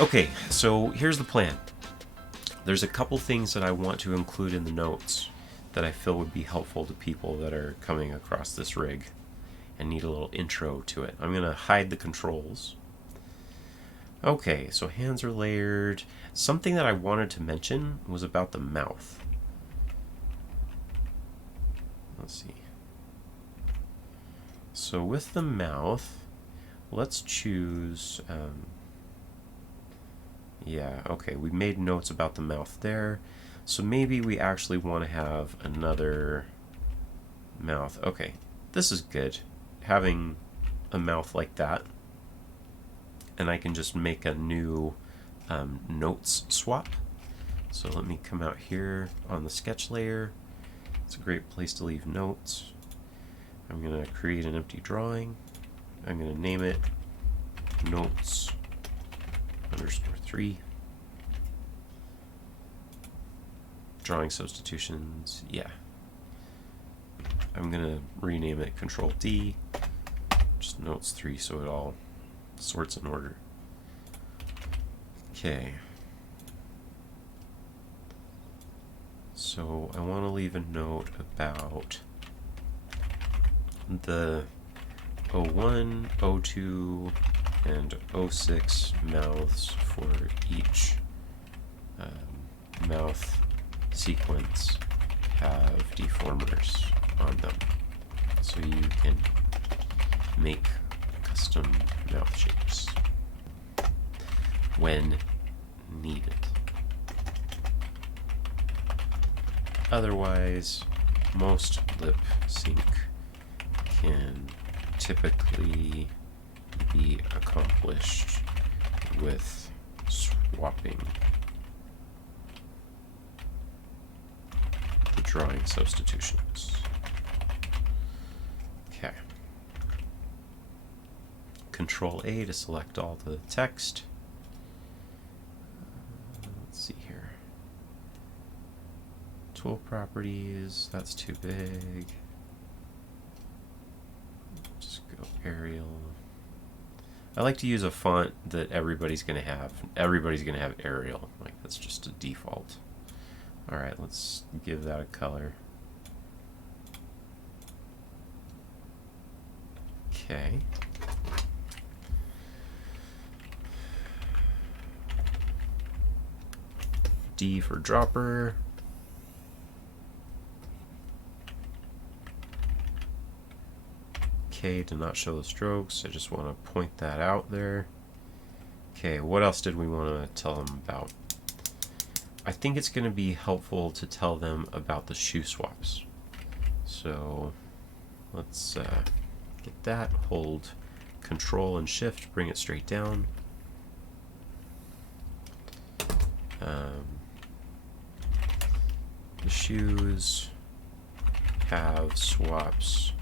Okay, so here's the plan. There's a couple things that I want to include in the notes that I feel would be helpful to people that are coming across this rig and need a little intro to it. I'm going to hide the controls. Okay, so hands are layered. Something that I wanted to mention was about the mouth. Let's see. So with the mouth, let's choose... yeah, okay, we made notes about the mouth there. So maybe we actually want to have another mouth. Okay, this is good. Having a mouth like that. And I can just make a new notes swap. So let me come out here on the sketch layer. It's a great place to leave notes. I'm going to create an empty drawing. I'm going to name it notes _3. Drawing substitutions, yeah. I'm going to rename it Control D, just notes 3 so it all sorts in order. Okay. So I want to leave a note about the 01, 02, and 06 mouths for each mouth sequence have deformers on them. So you can make custom mouth shapes when needed. Otherwise, most lip sync can typically be accomplished with swapping the drawing substitutions. Okay. Control A to select all the text. Let's see here. Tool properties, that's too big. Just go Arial. I like to use a font that everybody's going to have. Everybody's going to have Arial. Like, that's just a default. Alright, let's give that a color. Okay. D for dropper. K to not show the strokes. I just want to point that out there. Okay, what else did we want to tell them about? I think it's going to be helpful to tell them about the shoe swaps. So let's get that. Hold Control and Shift, bring it straight down. The shoes have swaps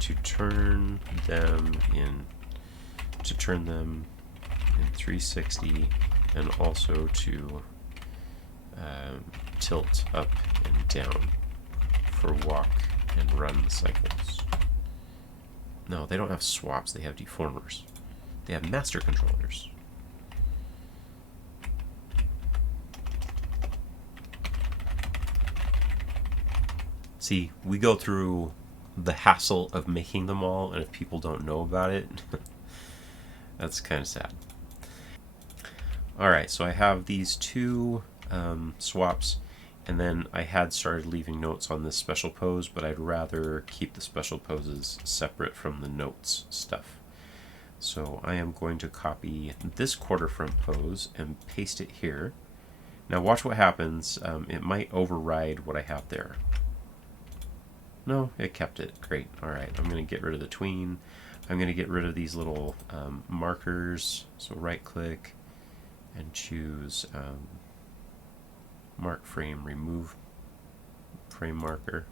to turn them in 360 and also to tilt up and down for walk and run cycles. No, they don't have swaps, they have deformers. They have master controllers. See, we go through the hassle of making them all, and if people don't know about it, that's kind of sad. Alright, so I have these two swaps, and then I had started leaving notes on this special pose, but I'd rather keep the special poses separate from the notes stuff. So I am going to copy this quarter front pose and paste it here. Now watch what happens. It might override what I have there. No, it kept it. Great. Alright, I'm going to get rid of the tween. I'm going to get rid of these little markers. So right click and choose mark frame, remove frame marker.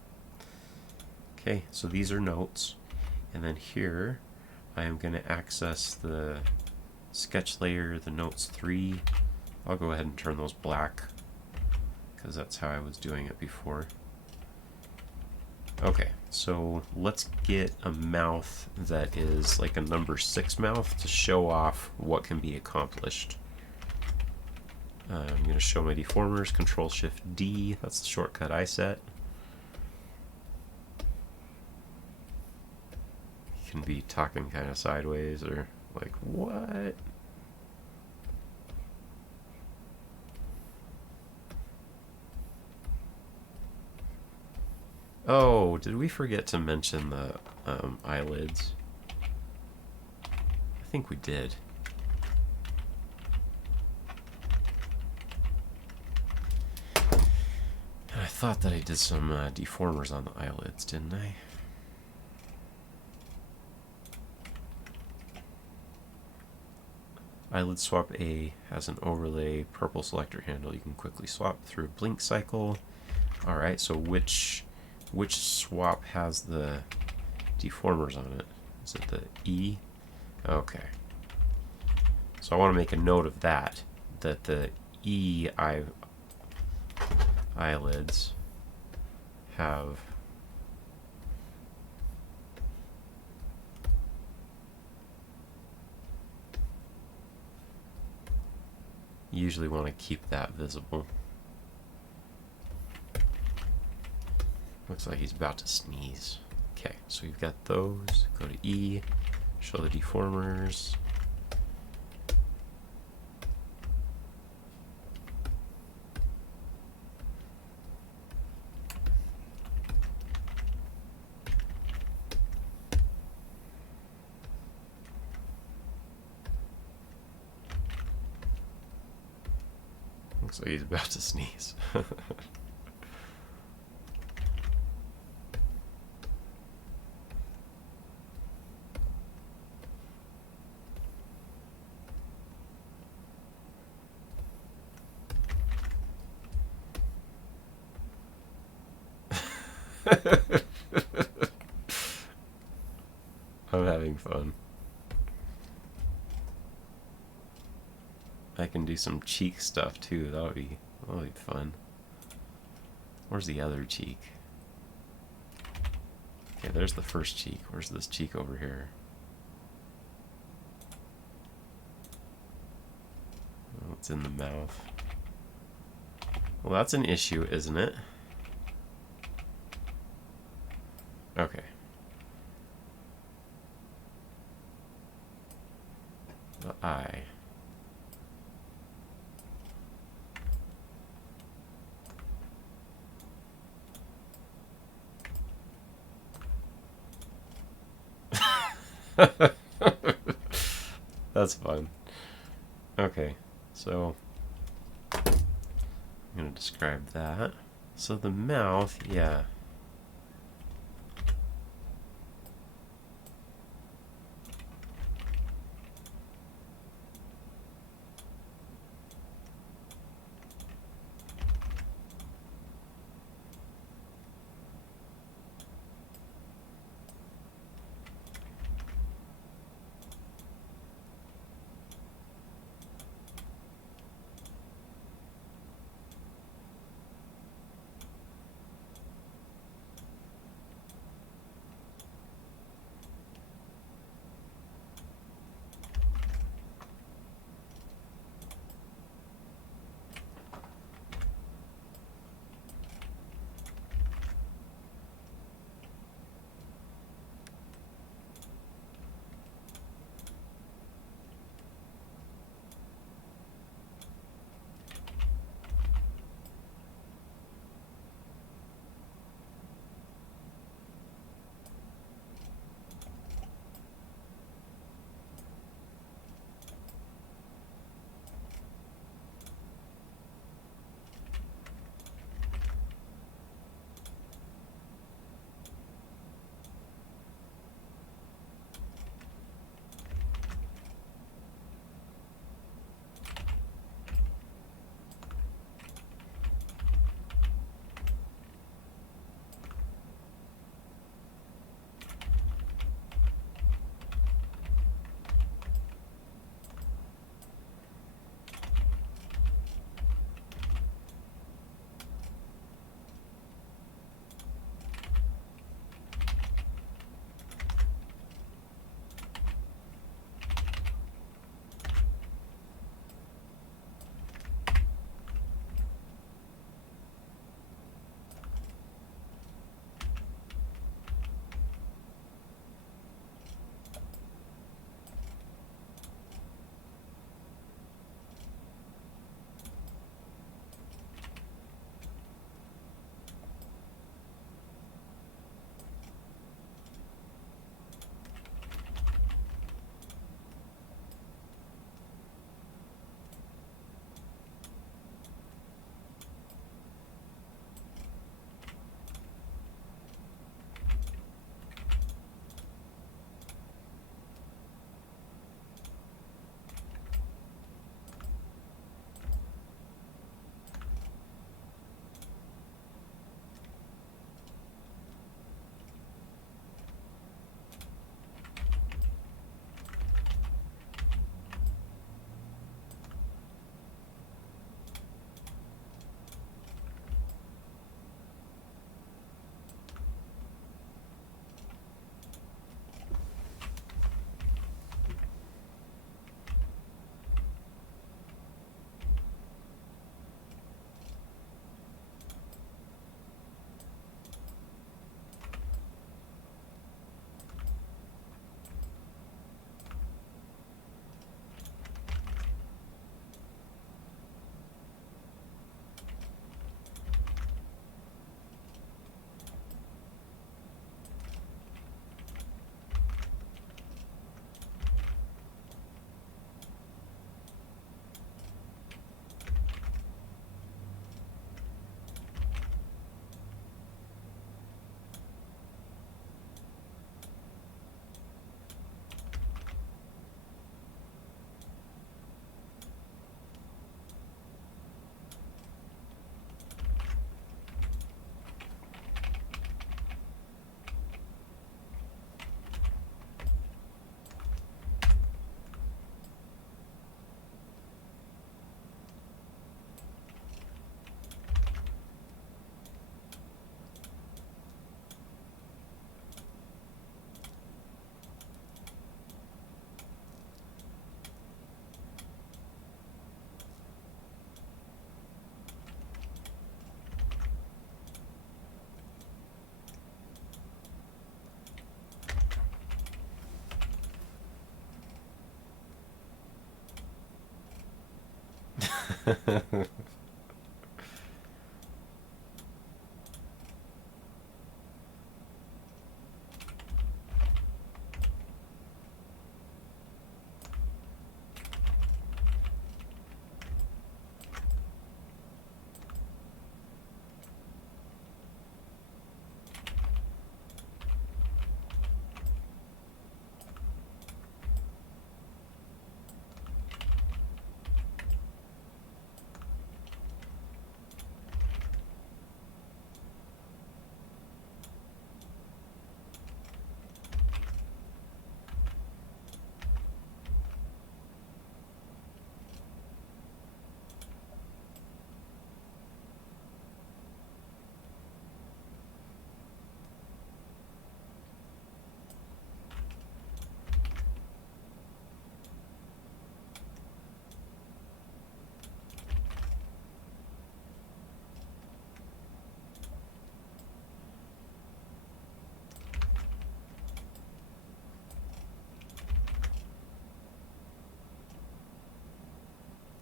Okay, so these are notes. And then here I am going to access the sketch layer, the notes 3. I'll go ahead and turn those black because that's how I was doing it before. Okay, so let's get a mouth that is like a number 6 mouth to show off what can be accomplished. I'm going to show my deformers, Control-Shift-D, that's the shortcut I set. You can be talking kind of sideways or like, what? Oh, did we forget to mention the eyelids? I think we did. I thought that I did some deformers on the eyelids, didn't I? Eyelid swap A has an overlay purple selector handle. You can quickly swap through a blink cycle. Alright, so which swap has the deformers on it? Is it the E? Okay. So I want to make a note of that the E eyelids have usually want to keep that visible. Looks like he's about to sneeze. Okay, so we've got those. Go to E, show the deformers. Looks like he's about to sneeze. I'm having fun. I can do some cheek stuff too. That'll be fun. Where's the other cheek? Okay, there's the first cheek. Where's this cheek over here? Oh, it's in the mouth. Well, that's an issue, isn't it? Okay. The eye. That's fun. Okay, so I'm going to describe that. So the mouth, yeah.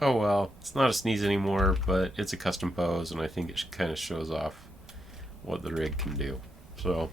Oh well, it's not a sneeze anymore, but it's a custom pose, and I think it kind of shows off what the rig can do. So,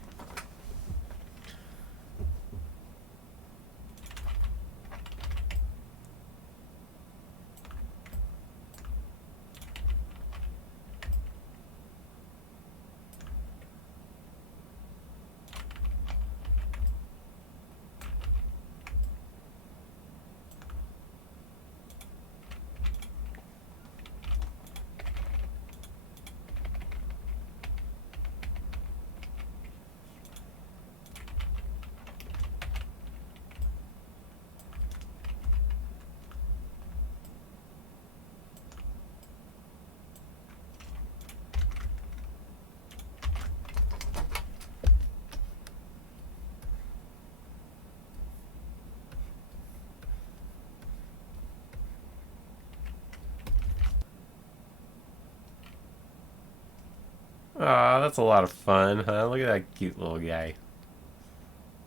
ah, that's a lot of fun, huh? Look at that cute little guy.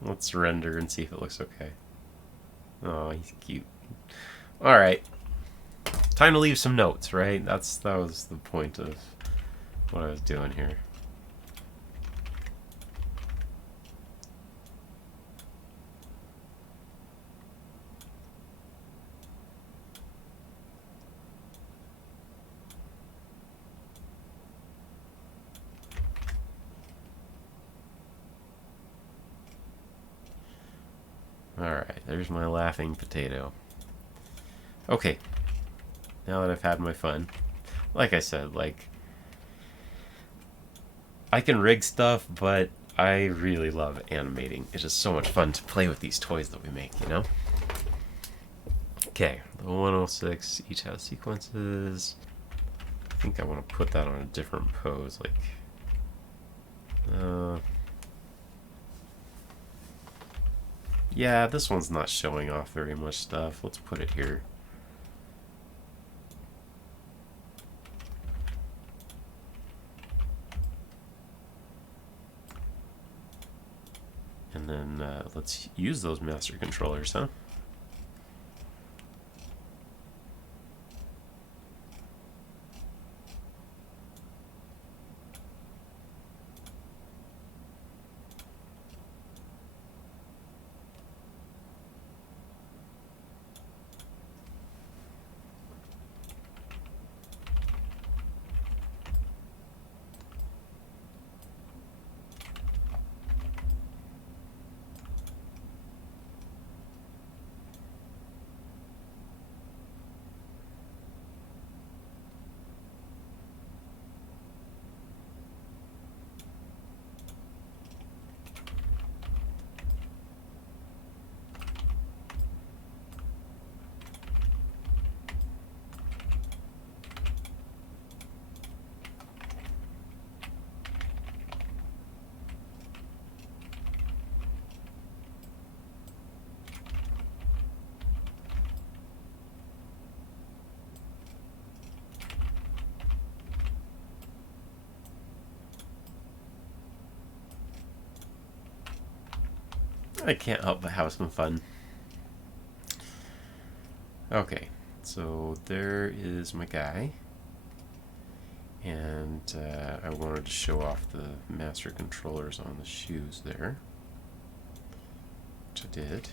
Let's render and see if it looks okay. Oh, he's cute. All right, time to leave some notes, right? That was the point of what I was doing here. Alright, there's my laughing potato. Okay, now that I've had my fun, like I said, like, I can rig stuff, but I really love animating. It's just so much fun to play with these toys that we make, you know? Okay, the 106 each has sequences. I think I want to put that on a different pose, like, yeah, this one's not showing off very much stuff. Let's put it here. And then let's use those master controllers, huh? I can't help but have some fun. Okay, So there is my guy. And I wanted to show off the master controllers on the shoes there, which I did.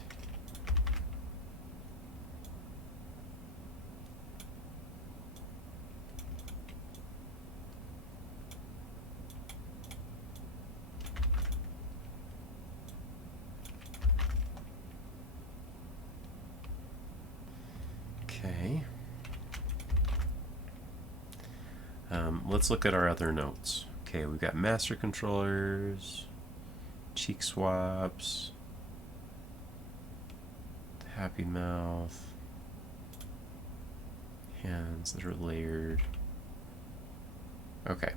Okay. Let's look at our other notes. Okay, we've got master controllers, cheek swaps, happy mouth, hands that are layered. Okay,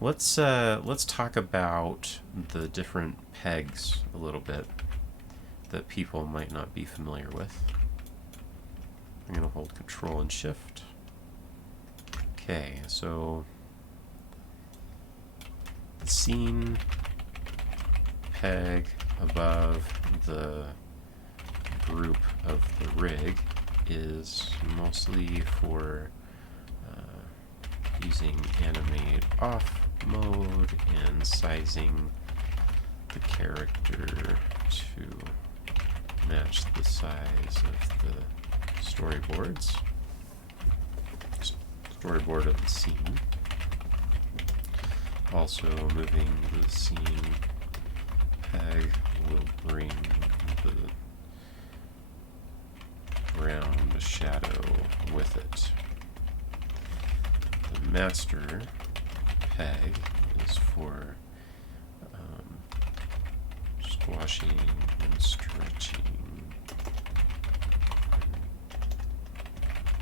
let's talk about the different pegs a little bit that people might not be familiar with. I'm going to hold Control and Shift. Okay, so the scene peg above the group of the rig is mostly for using animate off mode and sizing the character to match the size of the storyboard of the scene. Also, moving the scene peg will bring the ground shadow with it. The master peg is for squashing and stretching,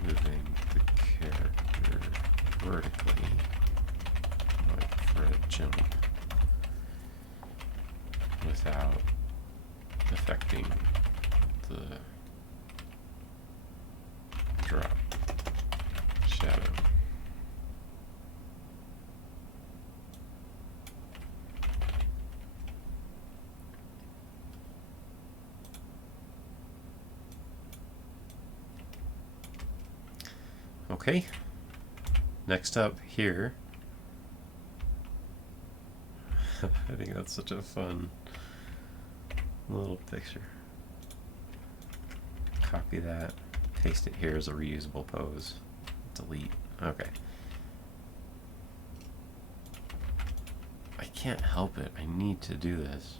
moving the character vertically, like for a jump, without affecting the drop shadow. Okay, next up here, I think that's such a fun little picture. Copy that, paste it here as a reusable pose, delete. Okay. I can't help it, I need to do this.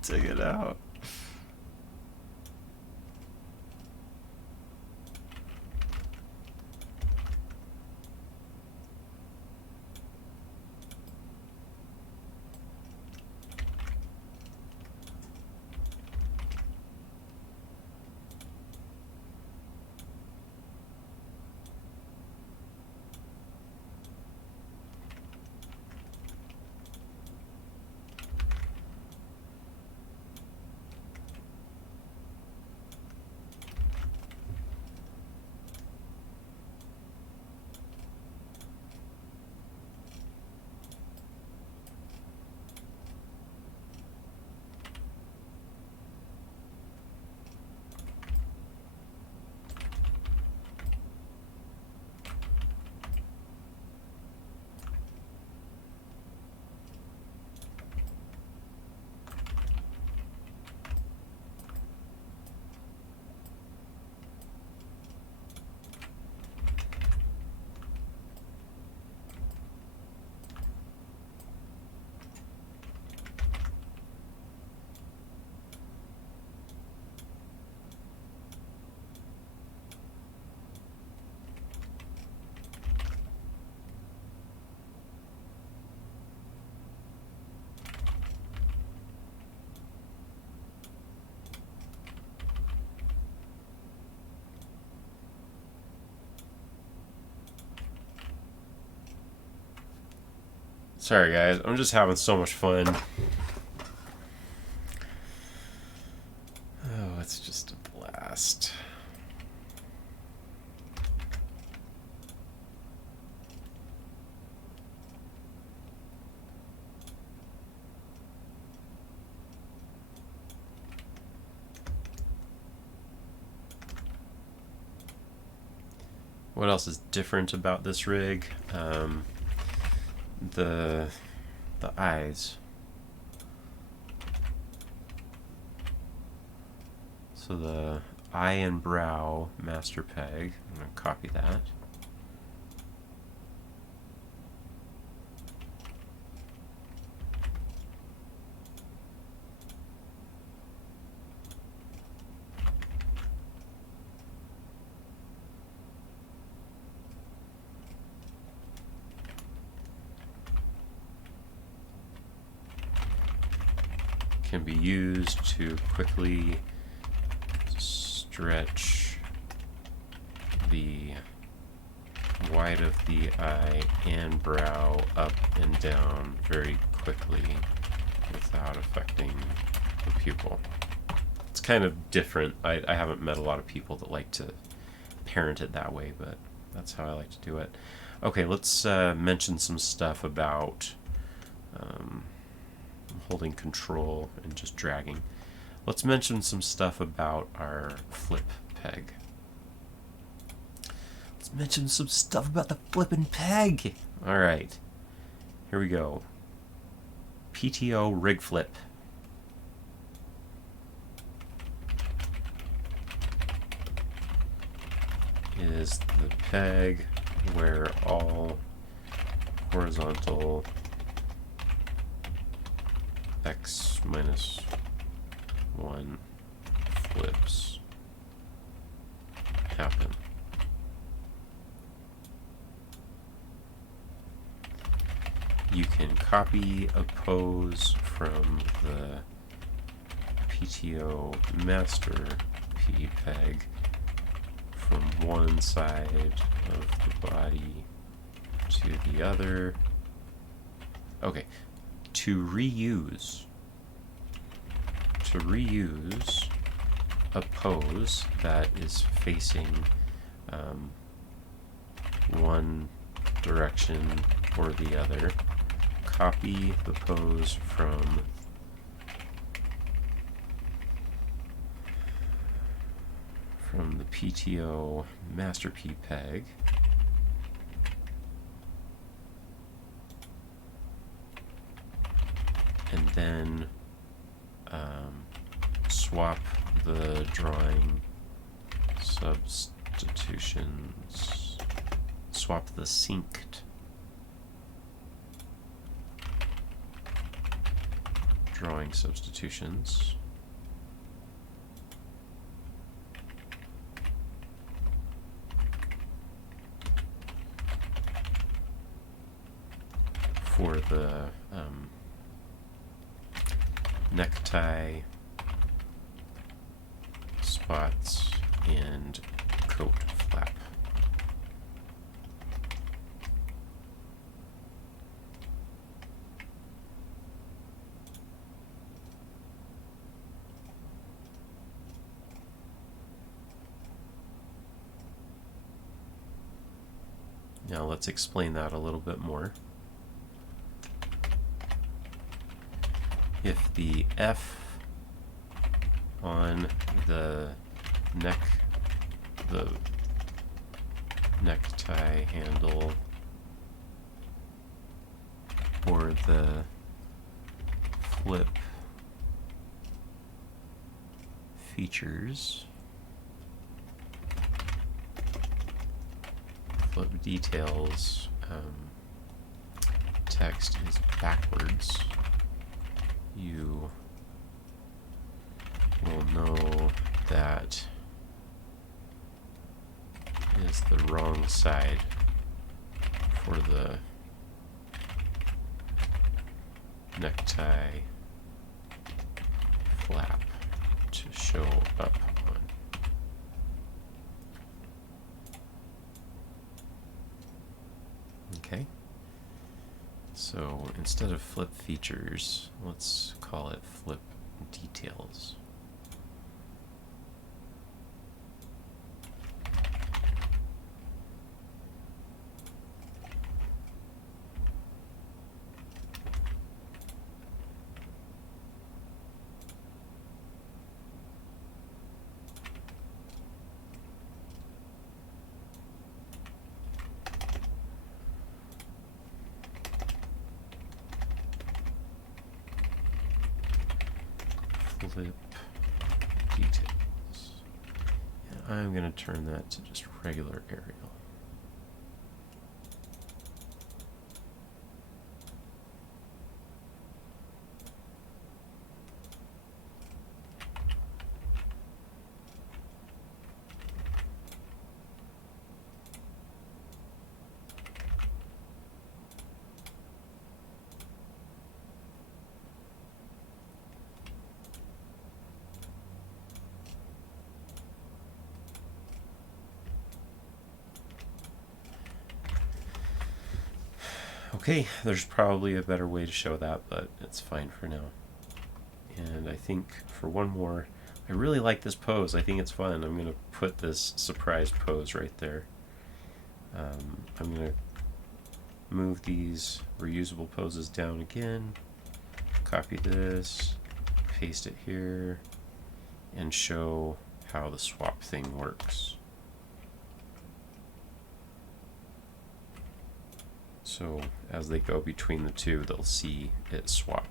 Take it out. Sorry guys, I'm just having so much fun. Oh, it's just a blast. What else is different about this rig? The eyes. So the eye and brow master peg, I'm going to copy that. Can be used to quickly stretch the white of the eye and brow up and down very quickly without affecting the pupil. It's kind of different. I haven't met a lot of people that like to parent it that way, but that's how I like to do it. Okay, let's mention some stuff about holding control and just dragging. Let's mention some stuff about our flip peg. Let's mention some stuff about the flippin' peg. All right, here we go. PTO rig flip. Is the peg where all horizontal x minus 1 flips happen. You can copy a pose from the PTO master P peg from one side of the body to the other. Okay, to reuse a pose that is facing one direction or the other, copy the pose from the PTO master P peg and then swap the drawing substitutions, swap the synched drawing substitutions for the necktie, spots, and coat flap. Now let's explain that a little bit more. If the F on the necktie handle or the flip features, flip details, text is backwards, you will know that is the wrong side for the necktie flap to show up on. Okay. So instead of flip features, let's call it flip details. clip details. And I'm going to turn that to just regular Arial. Okay, there's probably a better way to show that, but it's fine for now. And I think for one more, I really like this pose. I think it's fun. I'm going to put this surprise pose right there. I'm going to move these reusable poses down again, copy this, paste it here, and show how the swap thing works. So as they go between the two, they'll see it swap.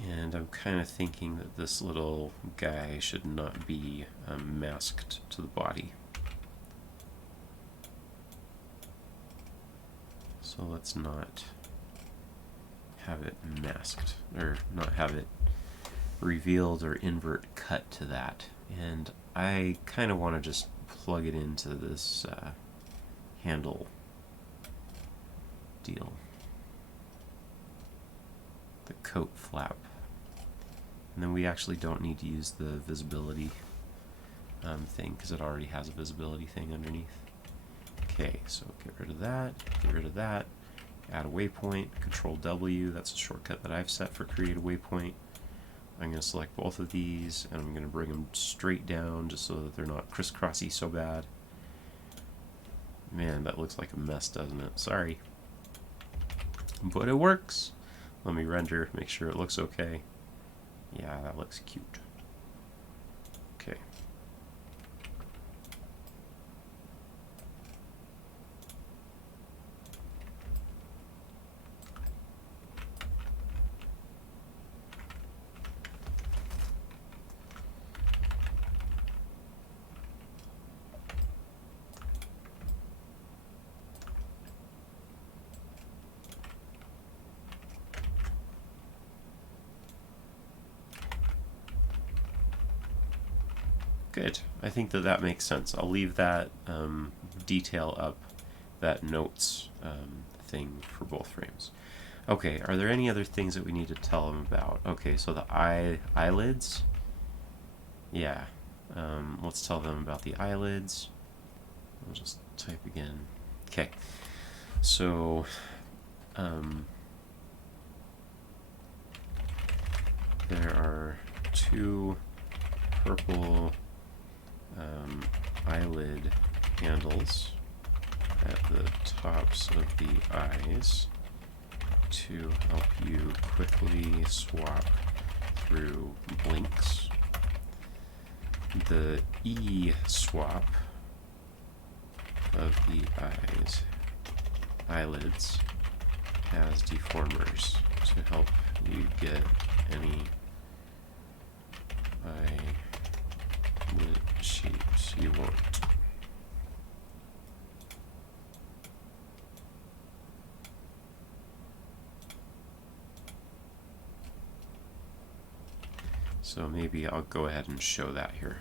And I'm kind of thinking that this little guy should not be masked to the body. So let's not have it masked, or not have it revealed or invert cut to that. And I kind of want to just plug it into this handle deal. The coat flap. And then we actually don't need to use the visibility thing because it already has a visibility thing underneath. Okay, so get rid of that, get rid of that, add a waypoint, Control W, that's a shortcut that I've set for create a waypoint. I'm going to select both of these and I'm going to bring them straight down just so that they're not crisscrossy so bad. Man, that looks like a mess, doesn't it? Sorry. But it works. Let me render, make sure it looks okay. Yeah, that looks cute. Okay. Good. I think that that makes sense. I'll leave that detail up, that notes thing for both frames. Okay, are there any other things that we need to tell them about? Okay, so the eyelids. Yeah, let's tell them about the eyelids. I'll just type again. Okay, so there are two purple eyelid handles at the tops of the eyes to help you quickly swap through blinks. The E swap of the eyelids has deformers to help you get any eyelid shapes you want. So maybe I'll go ahead and show that here.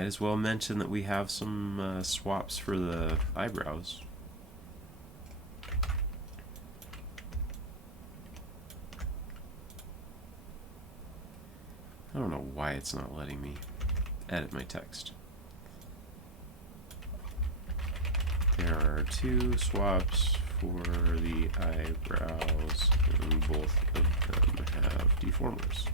might as well mention that we have some swaps for the eyebrows. I don't know why it's not letting me edit my text. There are 2 swaps for the eyebrows, and both of them have deformers.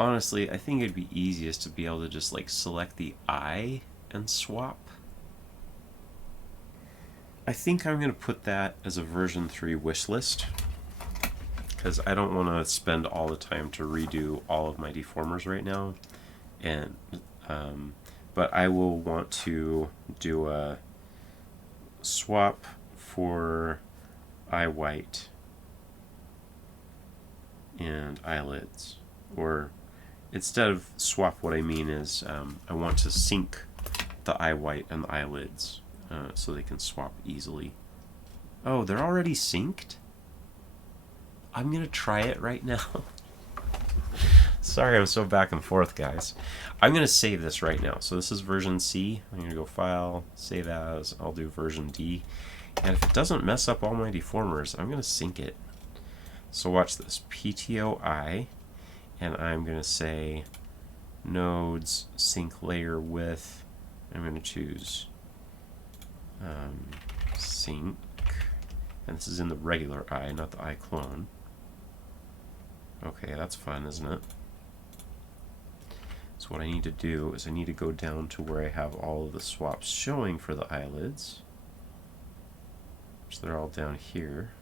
Honestly, I think it'd be easiest to be able to just like select the eye and swap. I think I'm going to put that as a version 3 wish list, because I don't want to spend all the time to redo all of my deformers right now. And but I will want to do a swap for eye white and eyelids. Or instead of swap, what I mean is I want to sync the eye white and the eyelids so they can swap easily. Oh, they're already synced? I'm going to try it right now. Sorry I'm so back and forth, guys. I'm going to save this right now. So this is version C. I'm going to go File, Save As. I'll do version D. And if it doesn't mess up all my deformers, I'm going to sync it. So watch this. PTOI. And I'm going to say nodes sync layer with. I'm going to choose sync. And this is in the regular eye, not the eye clone. Okay, that's fun, isn't it? So what I need to do is I need to go down to where I have all of the swaps showing for the eyelids. So they're all down here.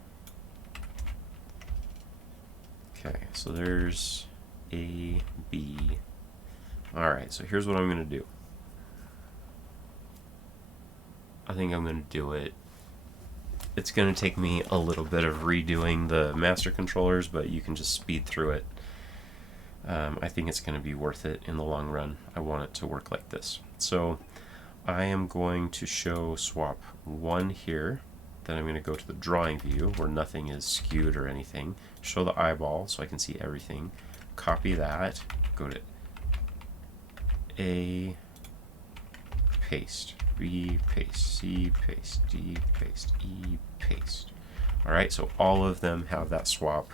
Okay, so there's A, B. Alright, so here's what I'm going to do. I think I'm going to do it. It's going to take me a little bit of redoing the master controllers, but you can just speed through it. I think it's going to be worth it in the long run. I want it to work like this. So I am going to show swap 1 here. Then I'm going to go to the drawing view where nothing is skewed or anything. Show the eyeball so I can see everything. Copy that. Go to A, paste. B, paste. C, paste. D, paste. E, paste. Alright, so all of them have that swap.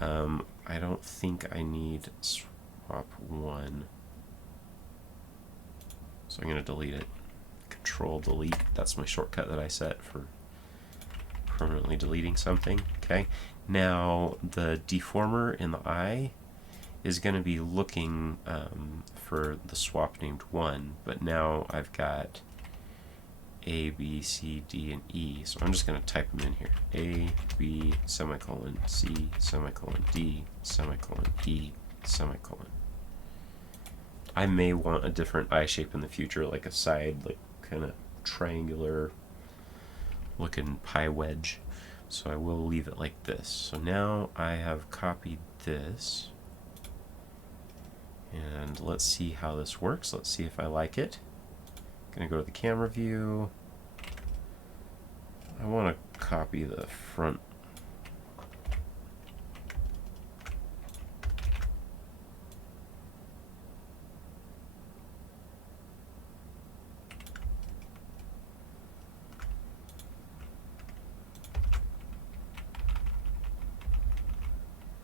I don't think I need swap 1. So I'm going to delete it. Control delete. That's my shortcut that I set for permanently deleting something. Okay. Now the deformer in the eye is going to be looking for the swap named 1, but now I've got A, B, C, D, and E. So I'm just going to type them in here. A, B, semicolon, C, semicolon, D, semicolon, E, semicolon. I may want a different eye shape in the future, like a side, like kind of triangular looking pie wedge. So I will leave it like this. So now I have copied this. And let's see how this works. Let's see if I like it. I'm going to go to the camera view. I want to copy the front.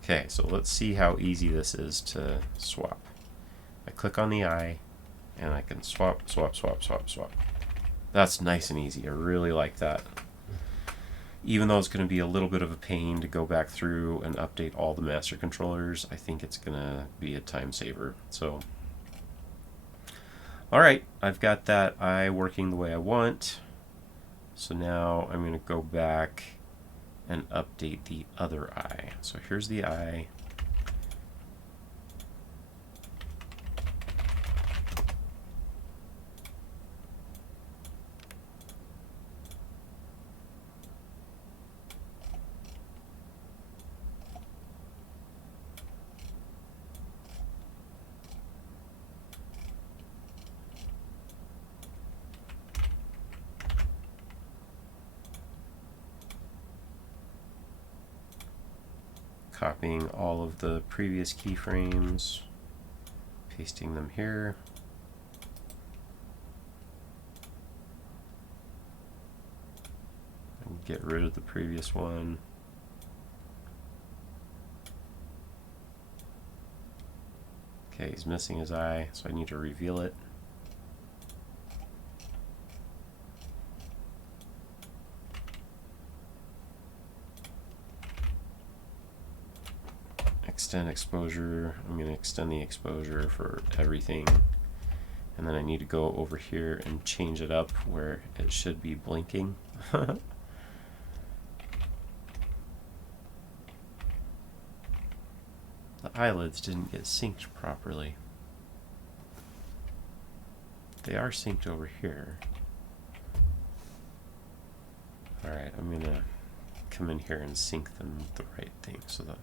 Okay, so let's see how easy this is to swap. I click on the eye, and I can swap, swap, swap, swap, swap. That's nice and easy. I really like that. Even though it's going to be a little bit of a pain to go back through and update all the master controllers, I think it's going to be a time saver. So, alright, I've got that eye working the way I want. So now I'm going to go back and update the other eye. So here's the eye. copying all of the previous keyframes, pasting them here. And get rid of the previous one. Okay, he's missing his eye, so I need to reveal it. Extend exposure. I'm going to extend the exposure for everything. And then I need to go over here and change it up where it should be blinking. The eyelids didn't get synced properly. They are synced over here. Alright, I'm going to come in here and sync them with the right thing. So the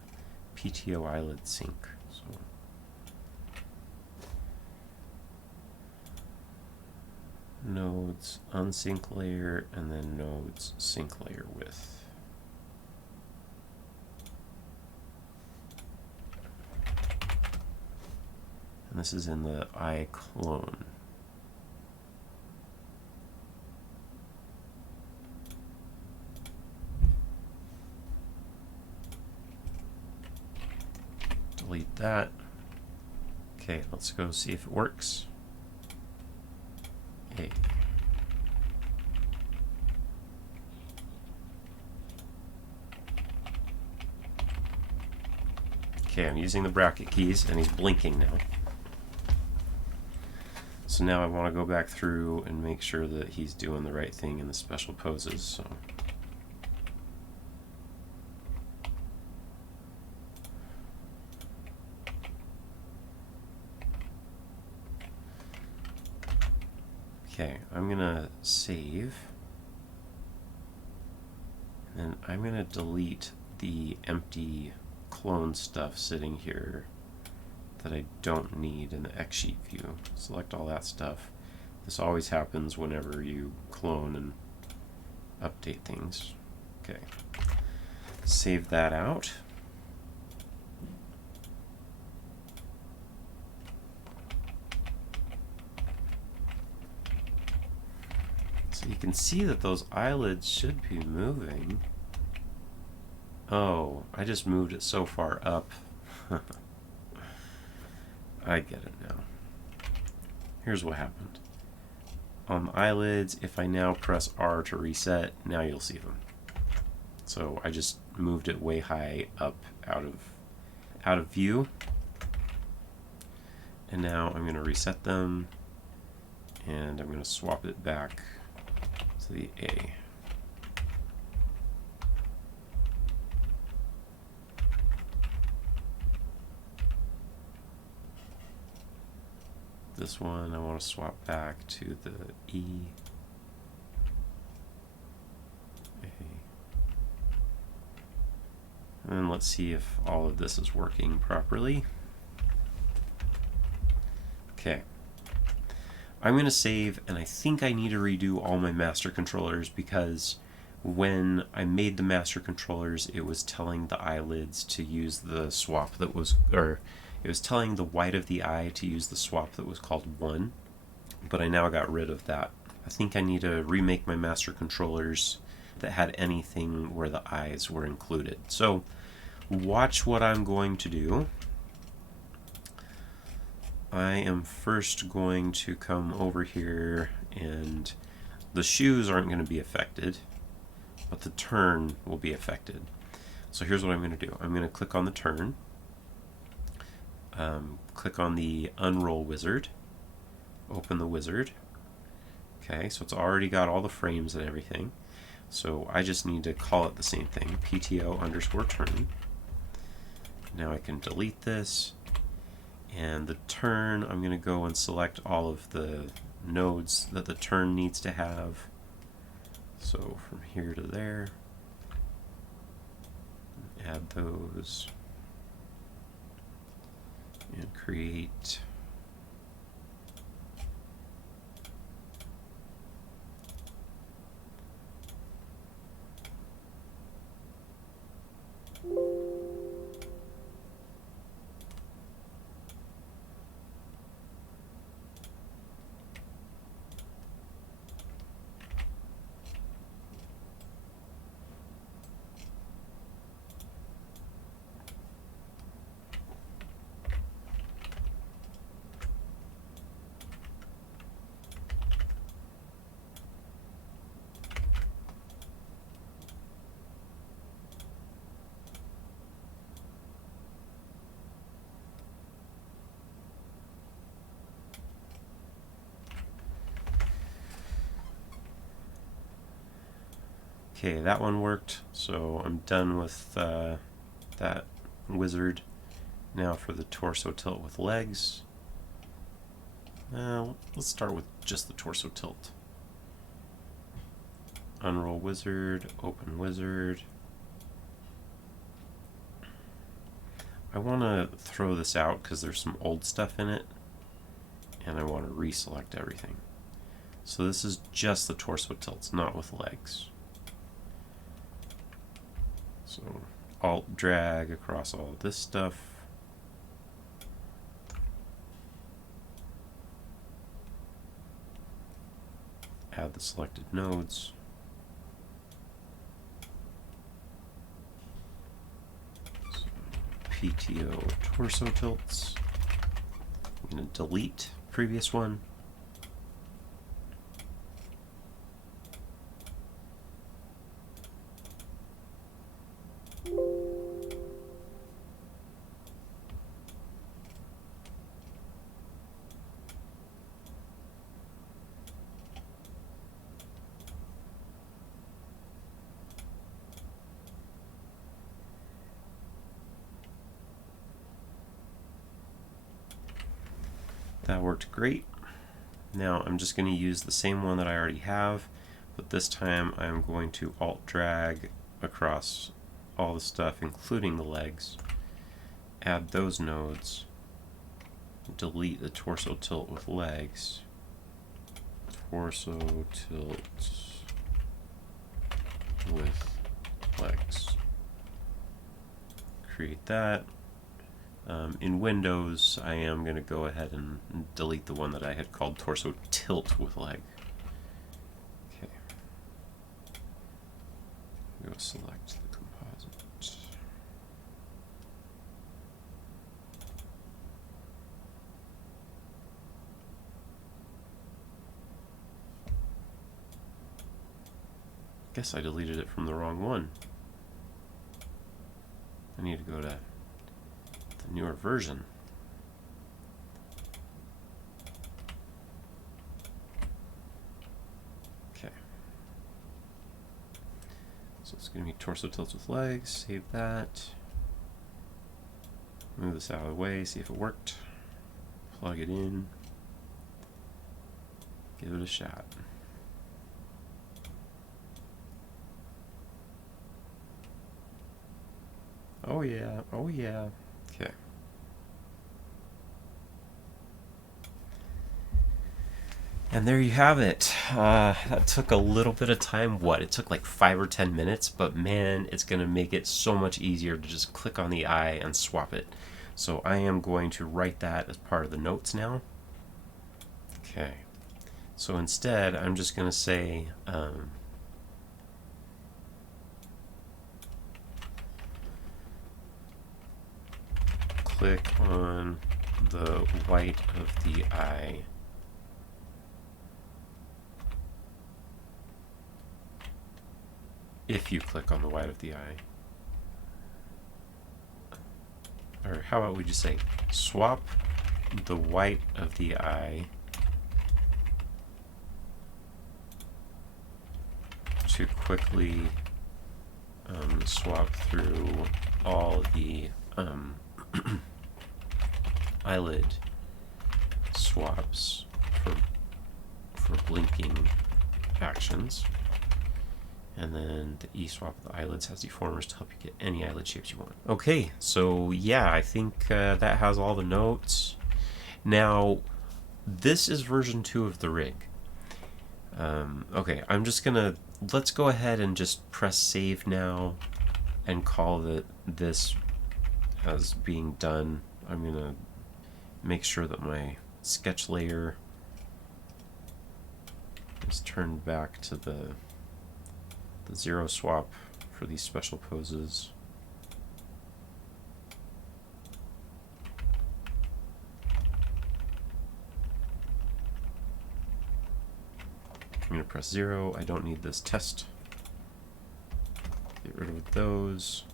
PTO eyelid sync. So nodes unsync layer and then nodes sync layer width. And this is in the eye clone. Delete that. Okay, let's go see if it works. Hey. Okay, I'm using the bracket keys and he's blinking now. So now I want to go back through and make sure that he's doing the right thing in the special poses. So okay, I'm gonna save, and I'm gonna delete the empty clone stuff sitting here that I don't need in the X sheet view. Select all that stuff. This always happens whenever you clone and update things. Okay, save that out. So you can see that those eyelids should be moving. Oh, I just moved it so far up. I get it now. Here's what happened. On the eyelids, if I now press R to reset, now you'll see them. So I just moved it way high up out of view. And now I'm going to reset them, and I'm going to swap it back to the A. This one I want to swap back to the E. A. And let's see if all of this is working properly. Okay. I'm going to save, and I think I need to redo all my master controllers because when I made the master controllers, it was telling the eyelids to use the swap that was, or it was telling the white of the eye to use the swap that was called 1, but I now got rid of that. I think I need to remake my master controllers that had anything where the eyes were included. So watch what I'm going to do. I am first going to come over here, and the shoes aren't going to be affected, but the turn will be affected. So here's what I'm going to do. I'm going to click on the turn, click on the Unroll Wizard, open the wizard. Okay, so it's already got all the frames and everything. So I just need to call it the same thing, PTO_turn. Now I can delete this. And the turn, I'm going to go and select all of the nodes that the turn needs to have. So from here to there, add those, and create Okay, that one worked, so I'm done with that wizard. Now for the torso tilt with legs. Let's start with just the torso tilt. Unroll Wizard, Open Wizard. I want to throw this out because there's some old stuff in it, and I want to reselect everything. So this is just the torso tilts, not with legs. So Alt drag across all of this stuff. Add the selected nodes. So PTO torso tilts. I'm going to delete previous one. That worked great. Now I'm just going to use the same one that I already have, but this time I'm going to Alt drag across all the stuff, including the legs, add those nodes, delete the torso tilt with legs, torso tilt with legs. Create that. In Windows, I am going to go ahead and delete the one that I had called torso tilt with leg. Okay. Go select the composite. Guess I deleted it from the wrong one. I need to go to the newer version. Okay. So it's going to be torso tilts with legs. Save that. Move this out of the way, see if it worked. Plug it in. Give it a shot. Oh yeah, oh yeah. Okay. And there you have it. That took a little bit of time. What? It took like 5 or 10 minutes, but man, it's going to make it so much easier to just click on the eye and swap it. So I am going to write that as part of the notes now. Okay. So instead, I'm just going to say click on the white of the eye. If you click on the white of the eye. Or how about we just say swap the white of the eye to quickly swap through all the eyelid swaps for blinking actions. And then the E-swap of the eyelids has deformers to help you get any eyelid shapes you want. Okay, so yeah, I think that has all the notes. Now, this is version 2 of the rig. Okay, I'm just gonna, let's go ahead and just press save now and call this as being done. I'm gonna make sure that my sketch layer is turned back to the zero swap for these special poses. I'm going to press 0. I don't need this test. Get rid of those.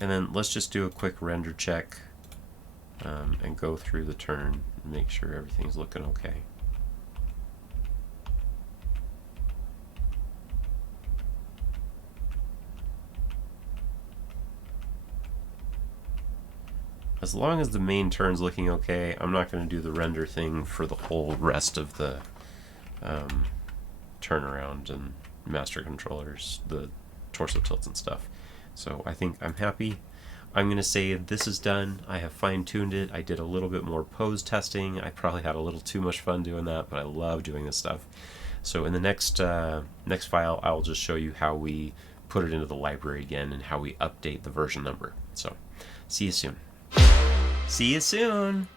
And then let's just do a quick render check and go through the turn and make sure everything's looking okay. as long as the main turn's looking okay, I'm not going to do the render thing for the whole rest of the turnaround and master controllers, the torso tilts and stuff. So I think I'm happy. I'm going to say this is done. I have fine-tuned it. I did a little bit more pose testing. I probably had a little too much fun doing that, but I love doing this stuff. So in the next file, I'll just show you how we put it into the library again and how we update the version number. So see you soon. See you soon!